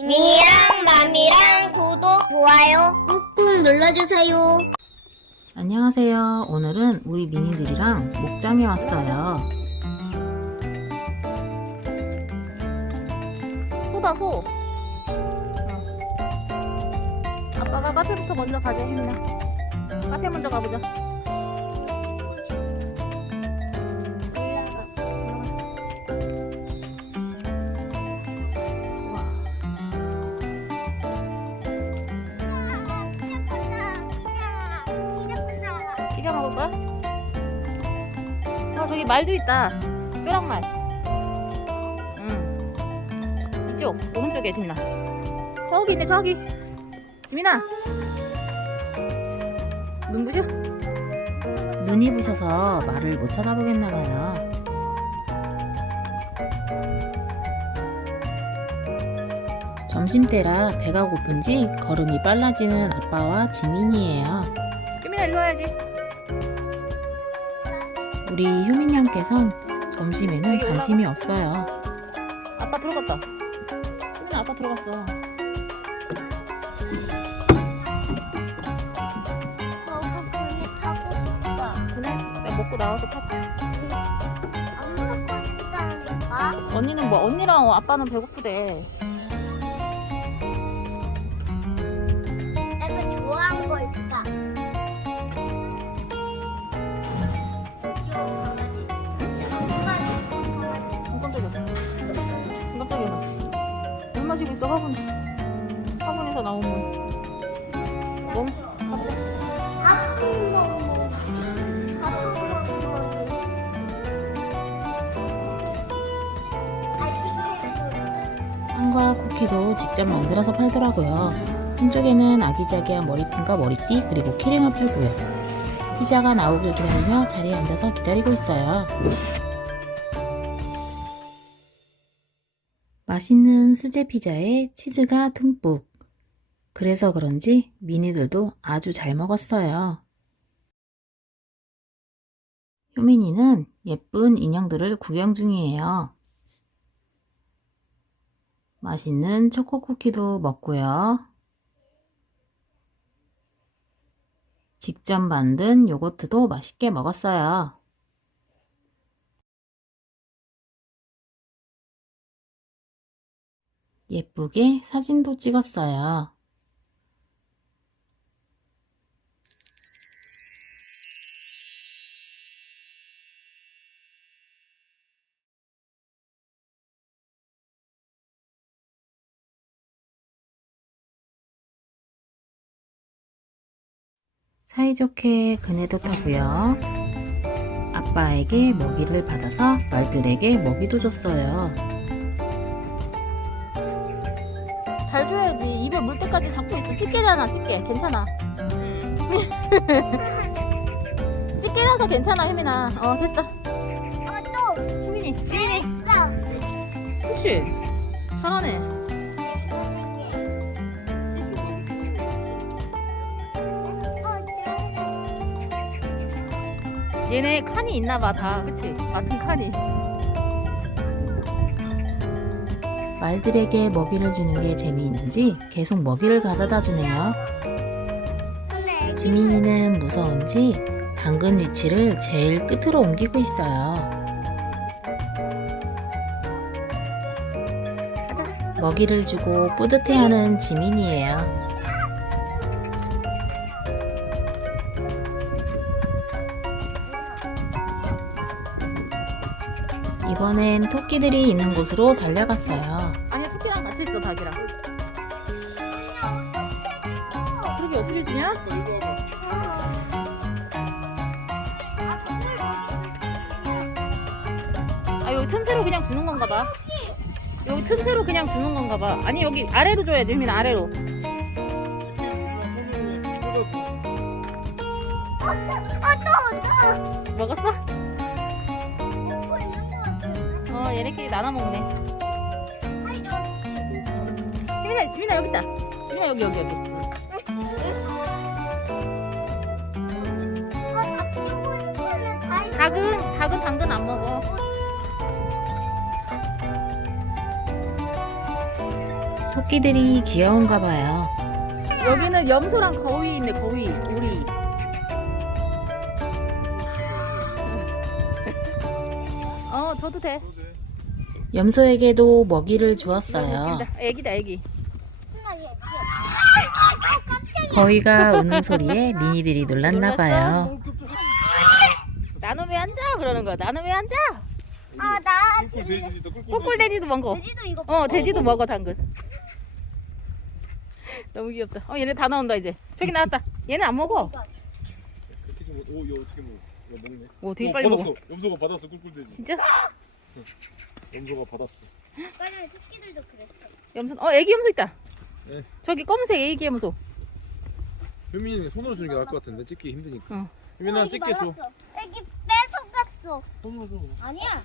미랑 마미랑 구독, 좋아요 꾹꾹 눌러주세요. 안녕하세요. 오늘은 우리 미니들이랑 목장에 왔어요. 소다 소. 어. 아빠가 카페부터 먼저 가자 혜민아. 카페 먼저 가보자. 피자 먹을 거야? 어 저기 말도 있다. 쪼랑말. 응. 이쪽 오른쪽에 지민아. 저기 있네 저기. 지민아. 눈부셔? 눈이 부셔서 말을 못 쳐다보겠나 봐요. 점심때라 배가 고픈지 걸음이 빨라지는 아빠와 지민이에요. 우리 효민 양께선 점심에는 관심이 없어요. 아빠 들어갔다. 지민아 아빠 들어갔어. 그래? 내가 먹고 나와서 타자. 언니는 뭐 언니랑 아빠는 배고프대. 물 마시고 있어 화분. 화분에서 나온 물. 아직 빵과 쿠키도 직접 만들어서 팔더라고요. 한쪽에는 아기자기한 머리핀과 머리띠 그리고 키링을 팔고요. 피자가 나오길 기다리며 자리에 앉아서 기다리고 있어요. 맛있는 수제 피자에 치즈가 듬뿍. 그래서 그런지 미니들도 아주 잘 먹었어요. 효민이는 예쁜 인형들을 구경 중이에요. 맛있는 초코 쿠키도 먹고요. 직접 만든 요거트도 맛있게 먹었어요. 예쁘게 사진도 찍었어요. 사이좋게 그네도 타고요. 아빠에게 먹이를 받아서 말들에게 먹이도 줬어요. 때까지 잡고 있어. 집게잖아, 집게. 괜찮아. 집게라서 괜찮아, 혜민아. 어, 됐어. 어, 또 혜민이. 있어. 그치? 잘하네. 얘네 칸이 있나봐, 다. 그치? 맡은 칸이. 말들에게 먹이를 주는 게 재미있는지 계속 먹이를 가져다 주네요. 지민이는 무서운지 당근 위치를 제일 끝으로 옮기고 있어요. 먹이를 주고 뿌듯해하는 지민이에요. 이번엔 토끼들이 있는 곳으로 달려갔어요. 아니, 토끼랑 같이 있어, 닭이랑. 그러게 어떻게 주냐? 아 여기 틈새로 그냥 주는 건가 봐. 여기 틈새로 그냥 주는 건가 봐. 아니 여기 아래로 줘야지 민 아래로. 먹었어? 얘네끼리 나눠 먹네. 지민아 지민아 여기 있다. 지민아 여기 여기 여기. 닭은 닭은 당근 안 먹어. 토끼들이 귀여운가 봐요. 여기는 염소랑 거위 있네 거위 우리 어 줘도 돼 염소에게도 먹이를 주었어요. 웃긴다. 애기다 애기 얘. 거위가 우는 소리에 미니들이 놀랐나 봐요. 나는 왜 앉아 그러는 거야 나는 왜 앉아 아, 나 꿀꿀 돼지도 꿀꿀 꼬꿀 돼지도 먹어 돼지도 이거 어 돼지도 먹어 당근 너무 귀엽다 어 얘네 다 나온다 이제 저기 나왔다 얘는 안 먹어 그렇게 좀 오, 이거 어떻게 먹어? 먹네. 오 되게 어, 빨리. 먹어 염소가 받았어. 꿀꿀 돼지. 진짜 염소가 받았어. 빨리 토끼들도 그랬어. 염소 어 애기 염소 있다 네. 저기 검은색 애기 염소 효민이는 손으로 주는 게 나을 것 같은데 찍기 힘드니까. 응. 효민아 애기 찍게 줘. 말았어. 애기 뺏어갔어. 손으로 줘. 아니야.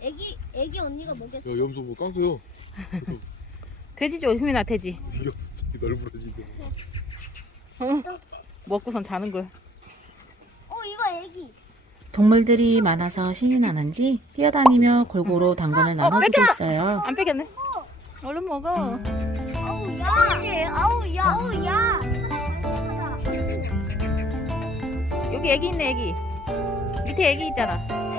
애기 애기 언니가 먹였어. 야 염소 뭐 깡패요. 돼지죠 효민아 돼지 이거 저기 널브러지게. 먹고선 자는 거야 어 이거 애기. 동물들이 많아서 신이 나는지 뛰어다니며 골고루 당근을 나눠주고 있어요. 안 빼겠네 얼른 먹어 아우 야. 아우 야. 아우 야. 여기 애기 있네 애기 밑에 애기 있잖아. 어.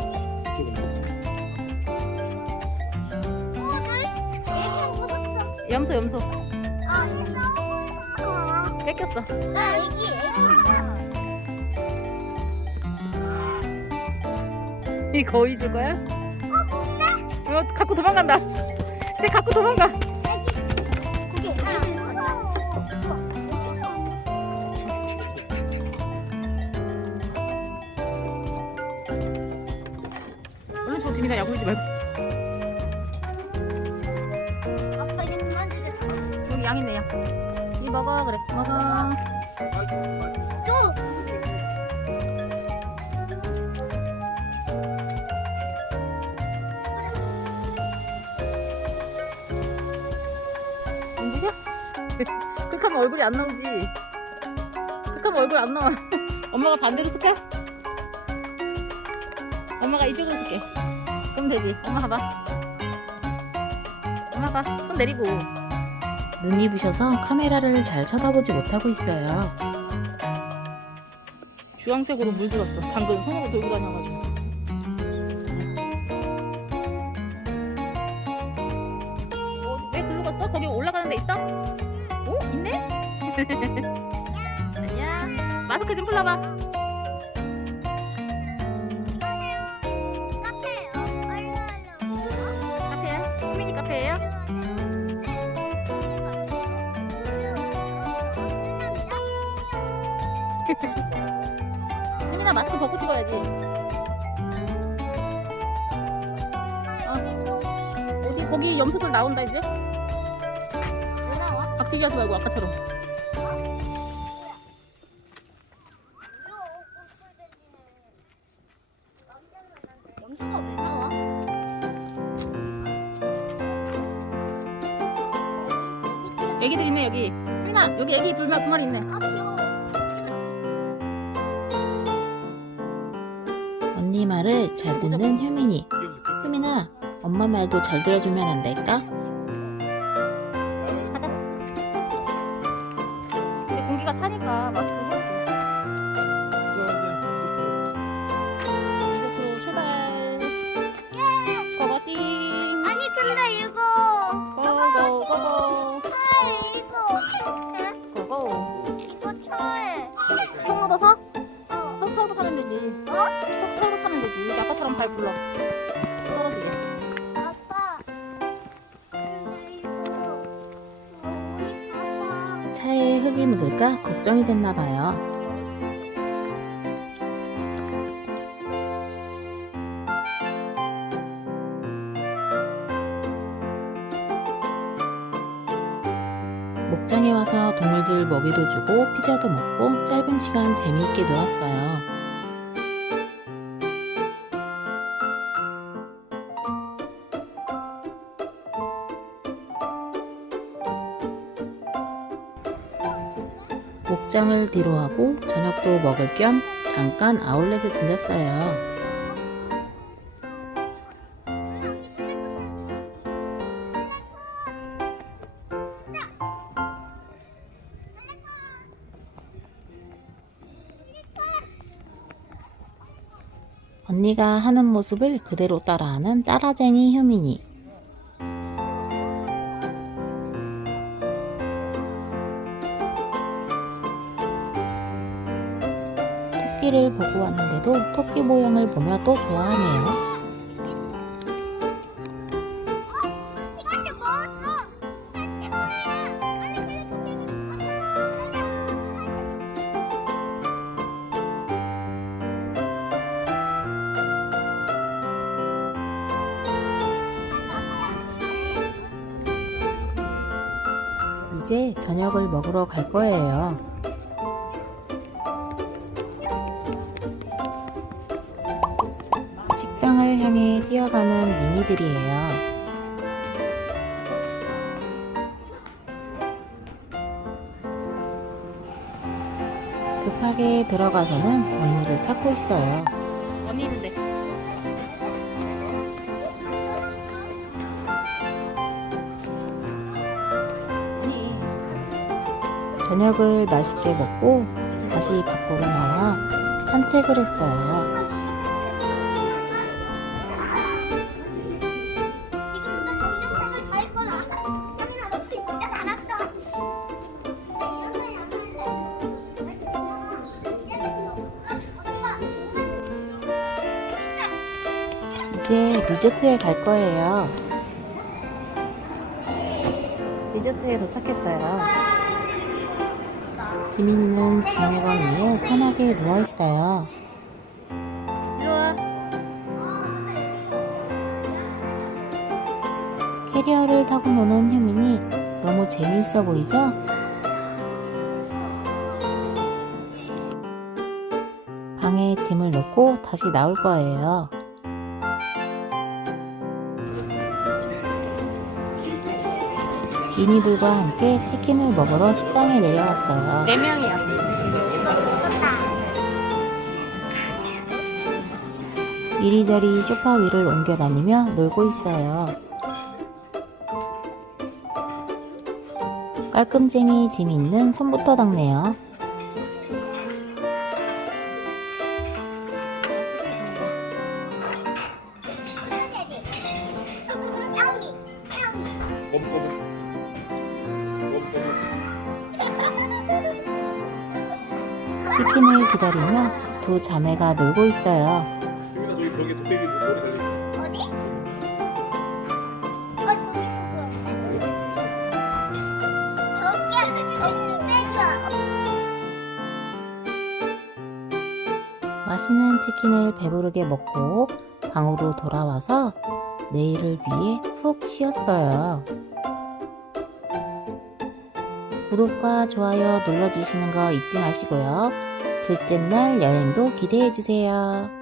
염소 염소 아. 뺏겼어 나 애기 이 거위 줄 거야? 이거 갖고 도망간다 쟤 갖고 도망가. 얼른 줘 지민아 약 올리지 말고 흑하면 얼굴이 안 나오지. 흑하면 얼굴 안 나와. 엄마가 반대로 쓸까? 엄마가 이쪽으로 쓸게. 그럼 되지. 엄마 봐봐. 엄마 봐손 내리고. 눈이 부셔서 카메라를 잘 쳐다보지 못하고 있어요. 주황색으로 물 들었어. 방금 손으로 들고 다녀가지고. 어, 왜 글로 갔어? 거기 올라가는 데 있어? 아니야 마스크 좀? 호민이 카페예요? 호민아 마스크 벗고 찍어야지. 어디 거기 염소들 나온다 이제? 박치기 하지 말고 아까처럼 애기들 있네 여기 호민아 여기 애기 둘, 마- 두 마리 있네 아 귀여워. 언니 말을 잘 듣는 효민이. 효민아, 엄마 말도 잘 들어주면 안 될까? 흙이 묻을까 걱정이 됐나 봐요. 목장에 와서 동물들 먹이도 주고 피자도 먹고 짧은 시간 재미있게 놀았어요. 복장을 뒤로 하고 저녁도 먹을 겸 잠깐 아울렛에 들렸어요. 언니가 하는 모습을 그대로 따라하는 따라쟁이 효민이. 토끼를 보고 왔는데도 토끼 모양을 보며 또 좋아하네요. 이제 저녁을 먹으러 갈 거예요. 미니들이에요. 급하게 들어가서는 언니를 찾고 있어요. 언니 있는데. 저녁을 맛있게 먹고 다시 밖으로 나와 산책을 했어요. 리조트에 갈 거예요. 리조트에 도착했어요. 지민이는 지메건 위에 편하게 누워 있어요. 캐리어를 타고 노는 효민이 너무 재미있어 보이죠? 방에 짐을 놓고 다시 나올 거예요. 미니들과 함께 치킨을 먹으러 식당에 내려왔어요. 네 명이야. 이리저리 소파 위를 옮겨 다니며 놀고 있어요. 깔끔쟁이 짐이 있는 손부터 닦네요. 짱이, 짱이. 치킨을 기다리며 두 자매가 놀고 있어요. 맛있는 치킨을 배부르게 먹고 방으로 돌아와서 내일을 위해 푹 쉬었어요. 구독과 좋아요 눌러주시는 거 잊지 마시고요. 둘째 날 여행도 기대해 주세요.